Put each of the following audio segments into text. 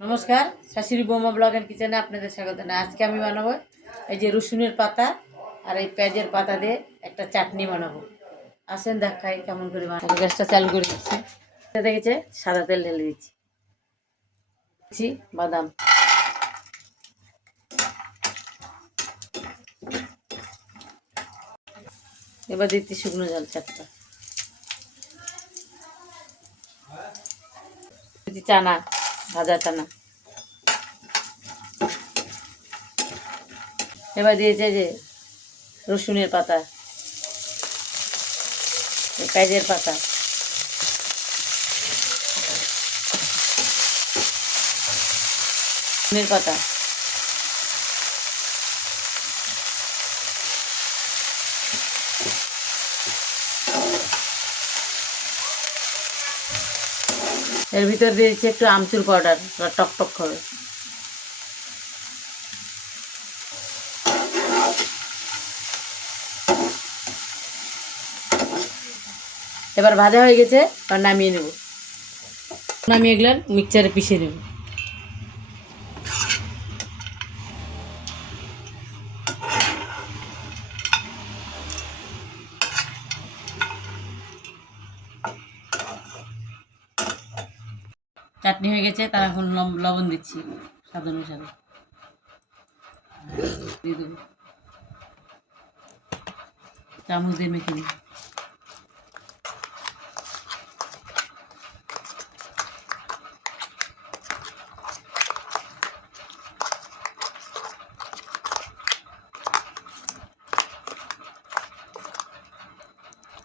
নমস্কার, শাশুড়ি বৌমা ব্লগ এন্ড কিচেনে আপনাদের স্বাগত জানাই। আজকে আমি বানাবো এই যে রসুনের পাতা আর এই পেঁয়াজের পাতা দিয়ে একটা চাটনি বানাবো। আসেন দেখাই কেমন করে বানাবো। গ্যাসটা চালু করে দিচ্ছি, দেখেছে সাদা তেল ঢেলে দিচ্ছি, বাদাম, এবার দিচ্ছি শুকনো জল 4টা, দিচ্ছি চানা, ভাজা চানা, এবার দিয়েছে যে রসুনের পাতা, পেঁয়াজের পাতা, রসুনের পাতা, এর ভিতর দিয়েছি একটু আমচুর পাউডার, টক টক করে। এবার ভাজা হয়ে গেছে, এবার নামিয়ে নেব। নামিয়ে গেলেন মিক্সচারে পিষে নেব। চাটনি হয়ে গেছে, তার এখন লবণ দিচ্ছি স্বাদ অনুসারে, দিয়ে দেবো, চামচ দিয়ে মেখে নিই।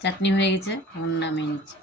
চাটনি হয়ে গেছে, এখন নামিয়ে নিচ্ছি।